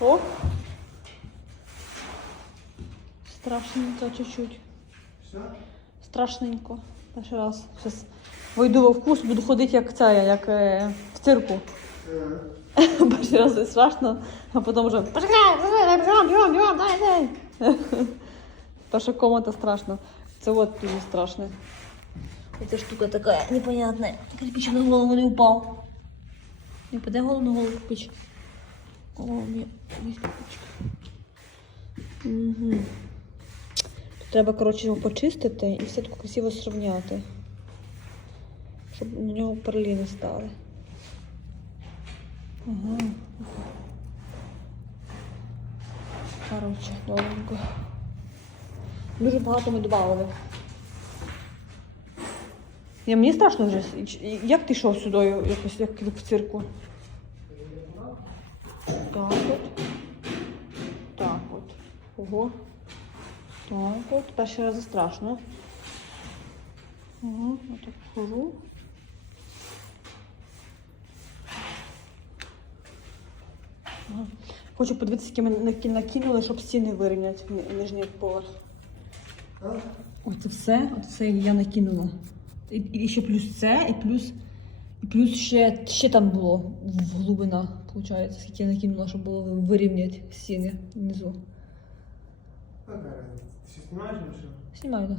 О! Страшненько чуть-чуть. Все? Страшненько. Перший раз. Зараз вийду во вкус, буду ходити як ця, як е, в цирку. Перший раз страшно, а потім вже «Почекай, почекай, бігом, бігом, бігом, дай, дай. Перша комната страшно. Це от дуже страшно. Эта штука такая непонятная. Кирпич на голову не упал. Не паде голову на голову кирпич. О, ні, ні кирпич. Угу. Треба, коротше, його почистити і все так красиво зрівняти. Щоб на нього перлі стали. Ага. Коротше, добренько. Дуже багато ми додали. Мені страшно вже. Як ти йшов сюди, якось як в цирку? Так от. Так от. Ого. Так от. Перший раз страшно. Ага, отак хожу. Ага. Хочу подивитися, які ми накинули, щоб стіни вирівняти ні- нижній поверх. Оце все, оце я накинула. І, і ще плюс це, і плюс, плюс ще, ще там було в глибина, виходить, скільки я накинула, щоб було вирівняти стіни внизу. Снимаешь или что? Знімаю, так.